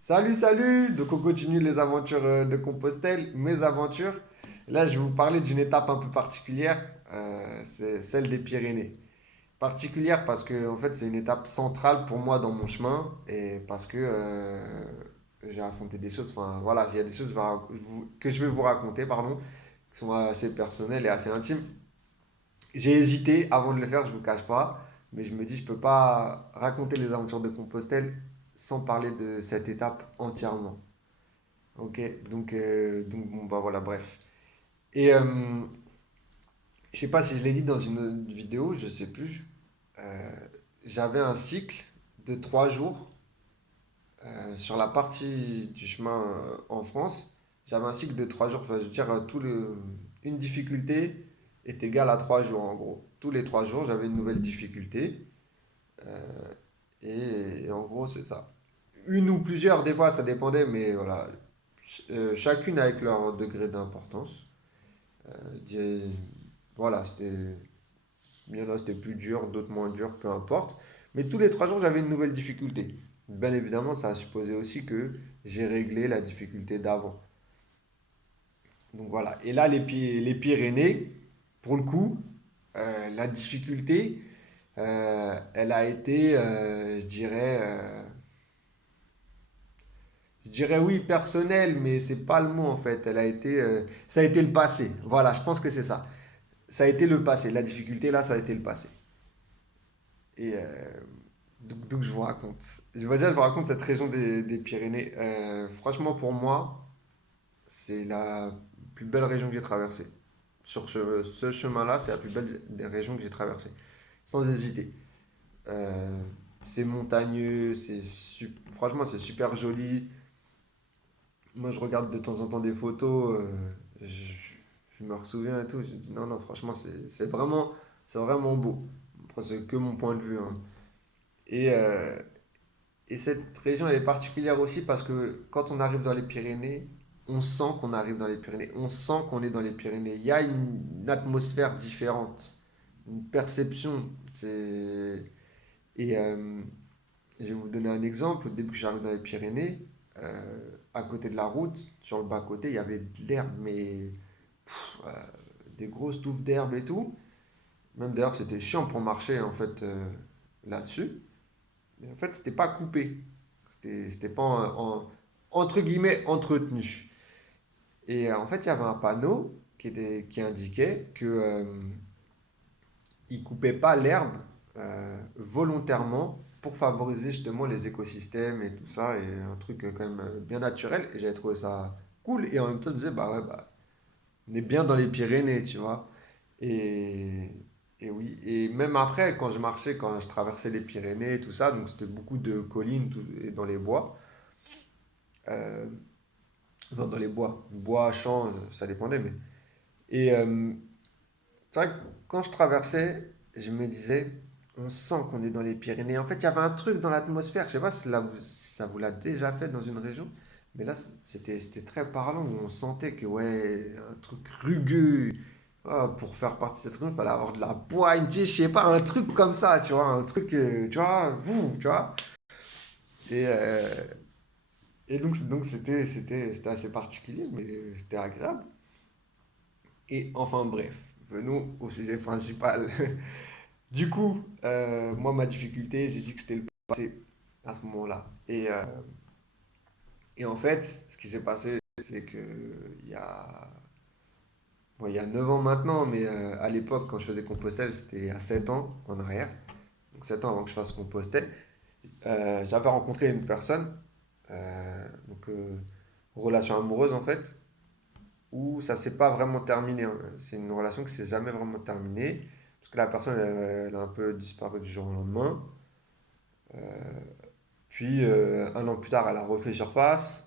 Salut, salut! Donc on continue les aventures de Compostelle, mes aventures. Là, je vais vous parler d'une étape un peu particulière, c'est celle des Pyrénées. Particulière parce que en fait, c'est une étape centrale pour moi dans mon chemin et parce que j'ai affronté des choses, enfin voilà, il y a des choses que je vais vous raconter, pardon, qui sont assez personnelles et assez intimes. J'ai hésité avant de le faire, je ne vous cache pas, mais je me dis, je ne peux pas raconter les aventures de Compostelle sans parler de cette étape entièrement. Ok, donc bon, bah voilà, bref. Et je sais pas si je l'ai dit dans une autre vidéo, je sais plus. euh, J'avais un cycle de 3 jours sur la partie du chemin en France. J'avais un cycle de 3 jours, enfin, je veux dire, une difficulté est égale à 3 jours en gros. Tous les 3 jours, j'avais une nouvelle difficulté. euh, et en gros, c'est ça. Une ou plusieurs, des fois, ça dépendait, mais voilà. Chacune avec leur degré d'importance. Dis- Voilà, il y en a c'était plus dur, d'autres moins dur, peu importe. Mais tous les 3 jours, j'avais une nouvelle difficulté. Bien évidemment, ça a supposé aussi que j'ai réglé la difficulté d'avant. Donc voilà. Et là, les Pyrénées, pour le coup, la difficulté, elle a été, je dirais oui, personnelle, mais c'est pas le mot en fait. Ça a été le passé. Voilà, je pense que c'est ça. Ça a été le passé. La difficulté là, ça a été le passé. Et donc, je vous raconte. Je vous raconte cette région des Pyrénées. Franchement, pour moi, c'est la plus belle région que j'ai traversée. Sur ce chemin-là, c'est la plus belle des régions que j'ai traversées. Sans hésiter. Euh, c'est montagneux, franchement, c'est super joli. Moi, je regarde de temps en temps des photos, je me souviens et tout. Je dis non, non, franchement, c'est vraiment beau. Après, c'est que mon point de vue, hein. Et, euh, Et cette région, elle est particulière aussi parce que quand on arrive dans les Pyrénées, on sent qu'on arrive dans les Pyrénées. On sent qu'on est dans les Pyrénées. Il y a une atmosphère différente, une perception. Et je vais vous donner un exemple. Au début que j'arrive dans les Pyrénées, à côté de la route, sur le bas-côté, il y avait de l'herbe, mais euh, des grosses touffes d'herbe et tout. Même d'ailleurs, c'était chiant pour marcher en fait là-dessus. Mais en fait, c'était pas coupé. C'était pas entre guillemets entretenu. Et en fait, il y avait un panneau qui indiquait que il coupait pas l'herbe volontairement pour favoriser justement les écosystèmes et tout ça, et un truc quand même bien naturel. Et j'avais trouvé ça cool. Et en même temps, je me disais, bah ouais, bah, on est bien dans les Pyrénées, tu vois. Et, et oui, et même après, quand je marchais, quand je traversais les Pyrénées et tout ça, donc c'était beaucoup de collines et dans les bois. Euh, enfin, dans les bois, champs, ça dépendait. Et c'est vrai que quand je traversais, je me disais, on sent qu'on est dans les Pyrénées. En fait, il y avait un truc dans l'atmosphère. Je sais pas si ça vous l'a déjà fait dans une région, mais là, c'était très parlant où on sentait que, ouais, un truc rugueux. Ah, pour faire partie de cette région, il fallait avoir de la poigne, tu sais, je sais pas, un truc comme ça, tu vois, un truc, tu vois, tu vois. Et, donc c'était assez particulier, mais c'était agréable. Et enfin bref, venons au sujet principal. Du coup, moi, ma difficulté, j'ai dit que c'était le passé à ce moment-là. Et en fait, ce qui s'est passé, c'est que il y a, bon, il y a 9 ans maintenant, mais à l'époque, quand je faisais Compostelle, c'était à 7 ans en arrière. Donc 7 ans avant que je fasse Compostelle. J'avais rencontré une personne, donc relation amoureuse en fait, où ça s'est pas vraiment terminé, hein. C'est une relation qui s'est jamais vraiment terminée, parce que la personne, elle a un peu disparu du jour au lendemain. Puis un an plus tard, elle a refait surface.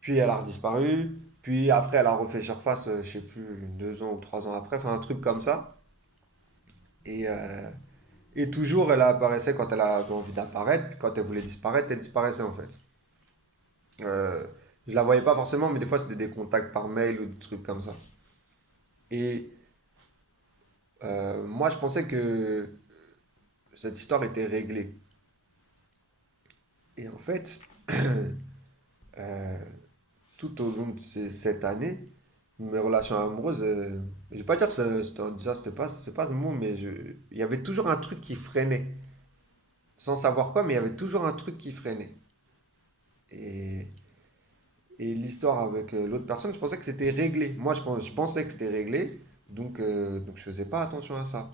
Puis elle a redisparu. Puis après, elle a refait surface, je sais plus, 2 ans ou 3 ans après. Enfin, un truc comme ça. Et, euh, et toujours, elle apparaissait quand elle avait envie d'apparaître. Puis quand elle voulait disparaître, elle disparaissait en fait. Euh, je la voyais pas forcément, mais des fois, c'était des contacts par mail ou des trucs comme ça. Et moi, je pensais que cette histoire était réglée. Et en fait, euh, tout au long de cette année, mes relations amoureuses, je vais pas dire que c'était un désastre, c'est pas ce mot, mais il y avait toujours un truc qui freinait. Sans savoir quoi, mais il y avait toujours un truc qui freinait. Et, et l'histoire avec l'autre personne, je pensais que c'était réglé. Moi, je pensais que c'était réglé, donc je faisais pas attention à ça.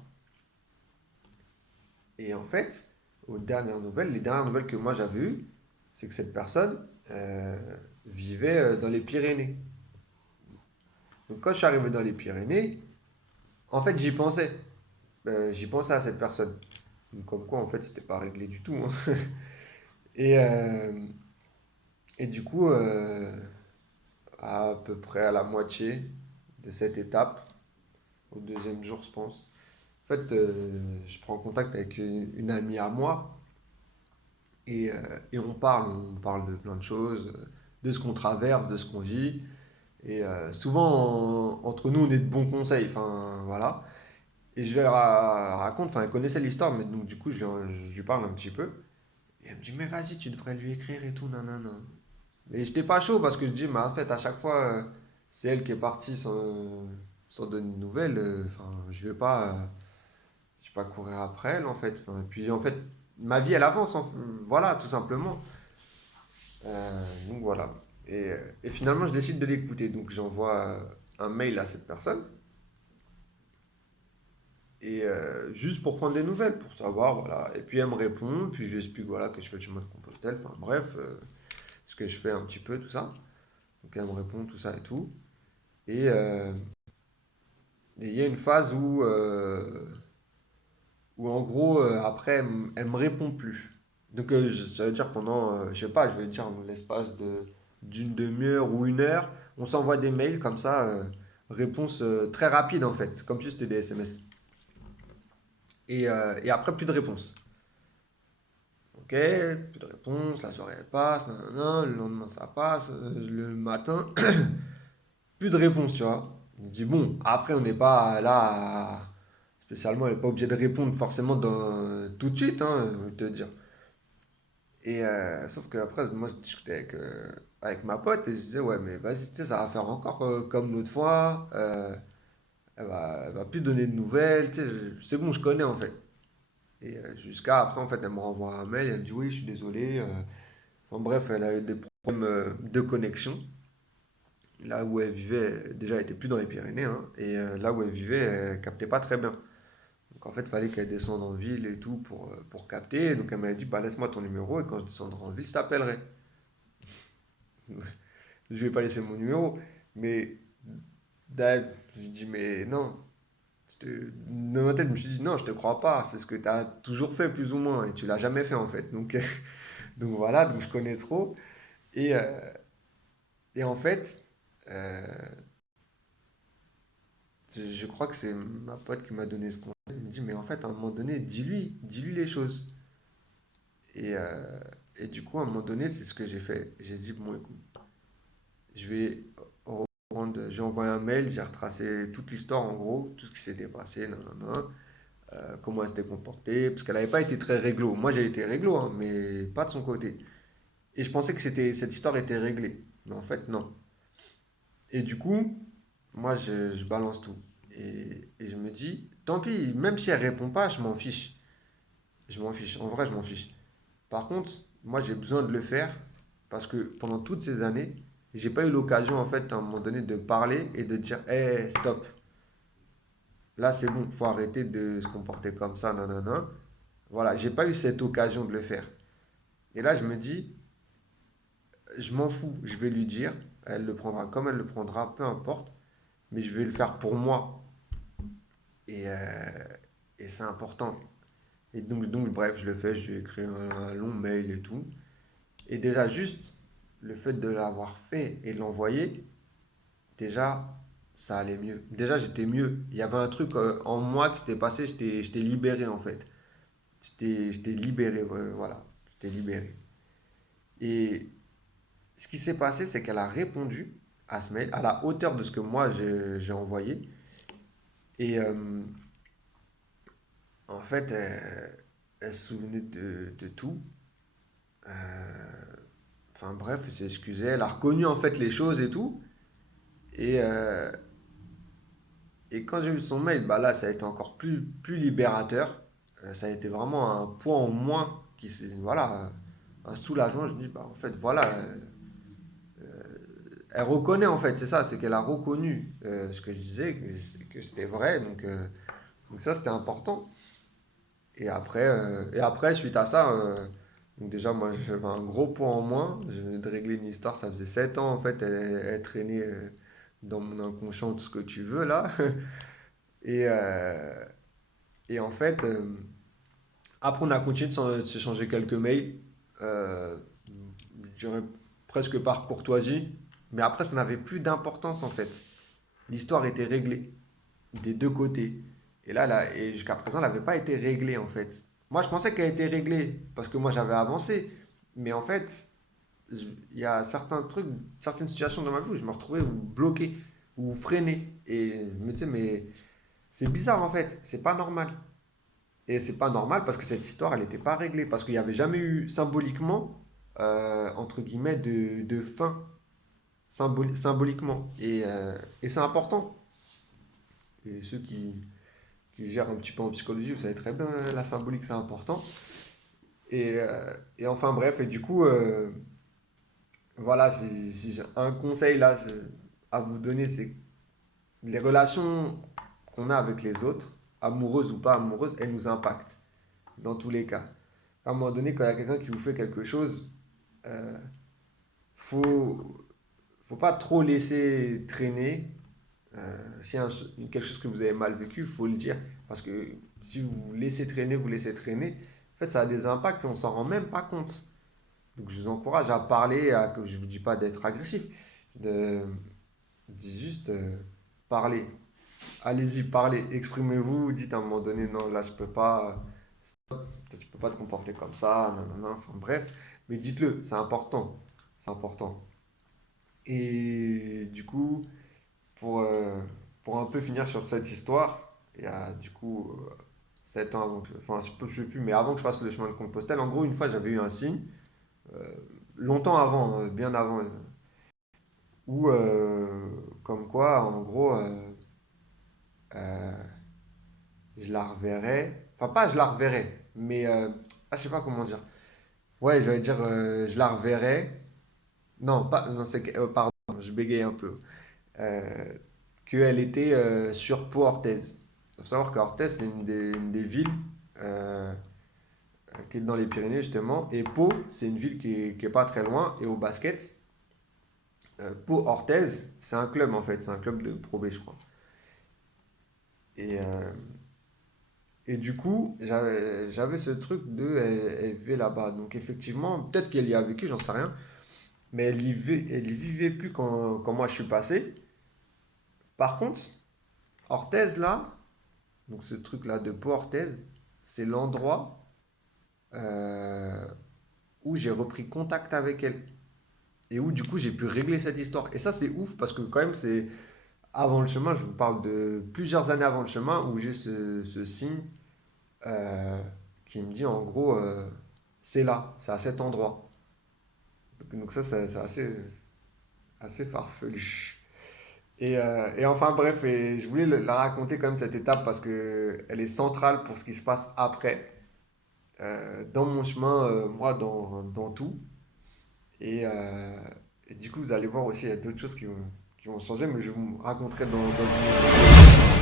Et en fait, les dernières nouvelles que moi j'avais eues, c'est que cette personne euh, vivait dans les Pyrénées. Donc quand je suis arrivé dans les Pyrénées, en fait j'y pensais. J'y pensais à cette personne. Donc, comme quoi en fait c'était pas réglé du tout, hein. Et, euh, et du coup, à peu près à la moitié de cette étape, au deuxième jour je pense, en fait je prends contact avec une amie à moi et on parle de plein de choses, de ce qu'on traverse, de ce qu'on vit. Et souvent, entre nous, on est de bons conseils. Enfin, voilà. Et je lui raconte, enfin, elle connaissait l'histoire, mais donc du coup, je lui parle un petit peu. Et elle me dit, mais vas-y, tu devrais lui écrire et tout, nanana. Et j'étais pas chaud parce que je dis, mais en fait, à chaque fois, c'est elle qui est partie sans donner de nouvelles. Enfin, je vais pas courir après elle, en fait. Enfin, et puis, en fait, ma vie, elle avance, voilà, tout simplement. Donc voilà. Et finalement, je décide de l'écouter. Donc j'envoie un mail à cette personne. Et juste pour prendre des nouvelles, pour savoir, voilà. Et puis elle me répond, puis je lui explique, voilà, que je fais le chemin de Compostelle. Enfin bref, ce que je fais un petit peu, tout ça. Donc elle me répond, tout ça et tout. Et et il y a une phase où en gros, après, elle me répond plus. Donc ça veut dire pendant, je sais pas, je vais dire l'espace d'une demi-heure ou une heure, on s'envoie des mails comme ça, réponse très rapide en fait, comme si c'était des SMS. Et après, plus de réponse. Ok, plus de réponse, la soirée elle passe, nanana, le lendemain ça passe, le matin, plus de réponse, tu vois. Je dis bon, après on n'est pas là spécialement, elle n'est pas obligée de répondre forcément tout de suite, hein, je vais te dire. Et sauf que après, moi, je discutais avec ma pote et je disais, ouais, mais vas-y, tu sais, ça va faire encore comme l'autre fois. Elle va plus donner de nouvelles. Tu sais, c'est bon, je connais en fait. Et jusqu'à après, en fait, elle me renvoie un mail. Elle me dit, oui, je suis désolé. Enfin, bref, elle a eu des problèmes de connexion. Là où elle vivait, déjà, elle était plus dans les Pyrénées, hein, et là où elle vivait, elle captait pas très bien. Donc en fait, il fallait qu'elle descende en ville et tout pour capter. Donc elle m'a dit, bah laisse-moi ton numéro et quand je descendrai en ville, je t'appellerai. Je vais pas laisser mon numéro. Mais là, je dis, mais non. Dans ma tête, je me suis dit, non, je te crois pas. C'est ce que tu as toujours fait, plus ou moins. Et tu l'as jamais fait, en fait. Donc, donc voilà, donc je connais trop. Et, euh, et en fait, euh, je crois que c'est ma pote qui m'a donné ce conseil. Elle me dit, mais en fait, à un moment donné, dis-lui les choses. Et, euh, et du coup, à un moment donné, c'est ce que j'ai fait. J'ai dit, bon, écoute, je vais j'ai envoyé un mail, j'ai retracé toute l'histoire en gros, tout ce qui s'était passé, nanana, comment elle s'était comportée, parce qu'elle n'avait pas été très réglo. Moi j'ai été réglo, hein, mais pas de son côté. Et je pensais que cette histoire était réglée, mais en fait non. Et du coup, moi je balance tout. Et je me dis, tant pis, même si elle répond pas, je m'en fiche. Je m'en fiche, en vrai je m'en fiche. Par contre, moi j'ai besoin de le faire parce que pendant toutes ces années, j'ai pas eu l'occasion en fait à un moment donné de parler et de dire, hé, stop. Là, c'est bon, faut arrêter de se comporter comme ça, nanana. Voilà, j'ai pas eu cette occasion de le faire. Et là, je me dis, je m'en fous, je vais lui dire, elle le prendra comme elle le prendra, peu importe, mais je vais le faire pour moi. Et, et c'est important. Et donc, bref, je le fais, je lui ai écrit un long mail et tout. Et déjà, juste le fait de l'avoir fait et de l'envoyer, déjà, ça allait mieux. Déjà, j'étais mieux. Il y avait un truc en moi qui s'était passé, j'étais libéré en fait. J'étais libéré, voilà. J'étais libéré. Et ce qui s'est passé, c'est qu'elle a répondu à ce mail à la hauteur de ce que moi j'ai envoyé. Et en fait, elle se souvenait de tout. enfin bref, elle s'est excusée, elle a reconnu en fait les choses et tout. Et, et quand j'ai vu son mail, bah là, ça a été encore plus libérateur. Ça a été vraiment un point en moins voilà, un soulagement. Je me dis, bah en fait, voilà, elle reconnaît en fait, c'est ça, c'est qu'elle a reconnu ce que je disais, que c'était vrai. Donc ça, c'était important. Et après, suite à ça, donc déjà, moi, j'avais un gros point en moins. Je venais de régler une histoire, ça faisait 7 ans, en fait, elle traînait dans mon inconscient, tout ce que tu veux, là. Et, euh, et en fait, après, on a continué de s'échanger quelques mails, euh, je dirais presque par courtoisie, mais après, ça n'avait plus d'importance, en fait. L'histoire était réglée des deux côtés. Et là, et jusqu'à présent, elle n'avait pas été réglée en fait. Moi, je pensais qu'elle était réglée parce que moi, j'avais avancé. Mais en fait, il y a certains trucs, certaines situations dans ma vie où je me retrouvais bloqué ou freiné. Et je me disais, mais c'est bizarre en fait, c'est pas normal. Et c'est pas normal parce que cette histoire, elle n'était pas réglée. Parce qu'il n'y avait jamais eu symboliquement, entre guillemets, de fin. Symboliquement. Et c'est important. Et ceux qui gère un petit peu en psychologie, vous savez très bien, la symbolique, c'est important. Et enfin bref, et du coup, voilà, si j'ai un conseil là à vous donner, c'est que les relations qu'on a avec les autres, amoureuses ou pas amoureuses, elles nous impactent, dans tous les cas. À un moment donné, quand il y a quelqu'un qui vous fait quelque chose, euh, faut, faut pas trop laisser traîner. S'il y a quelque chose que vous avez mal vécu, il faut le dire. Parce que si vous laissez traîner, vous laissez traîner, en fait, ça a des impacts et on ne s'en rend même pas compte. Donc, je vous encourage à parler, que je ne vous dis pas d'être agressif, de, je dis juste parler. Allez-y, parlez, exprimez-vous, dites à un moment donné, non, là, je peux pas, tu peux pas te comporter comme ça, non, non, non, enfin bref. Mais dites-le, c'est important. C'est important. Et du coup, pour, euh, pour un peu finir sur cette histoire, il y a du coup 7 ans avant enfin je sais plus, mais avant que je fasse le chemin de Compostelle, en gros, une fois j'avais eu un signe, euh, longtemps avant, bien avant, où comme quoi, en gros, euh, je la reverrai, enfin pas je la reverrai, mais je sais pas comment dire. Ouais, je vais dire je la reverrai. Non, pas, non, pardon, je bégaye un peu. Euh, qu'elle était sur Pau Orthez. Il faut savoir qu'Orthez, c'est une des villes euh, qui est dans les Pyrénées, justement. Et Pau, c'est une ville qui est pas très loin. Et au basket, Pau Orthez, c'est un club, en fait. C'est un club de Pro B, je crois. Et, euh, et du coup, j'avais ce truc de elle vivait là-bas. Donc, effectivement, peut-être qu'elle y a vécu, j'en sais rien. Mais elle y vivait plus quand moi je suis passé. Par contre, Orthez, là, donc ce truc-là de Pau Orthez, c'est l'endroit euh, où j'ai repris contact avec elle. Et où du coup j'ai pu régler cette histoire. Et ça c'est ouf parce que quand même c'est avant le chemin, je vous parle de plusieurs années avant le chemin où j'ai ce signe euh, qui me dit en gros c'est là, c'est à cet endroit. Donc ça c'est assez farfelu. Et enfin bref, et je voulais la raconter quand même cette étape parce que elle est centrale pour ce qui se passe après. Dans mon chemin, moi, dans tout. Et, euh, et du coup, vous allez voir aussi, il y a d'autres choses qui vont changer, mais je vous raconterai dans une autre.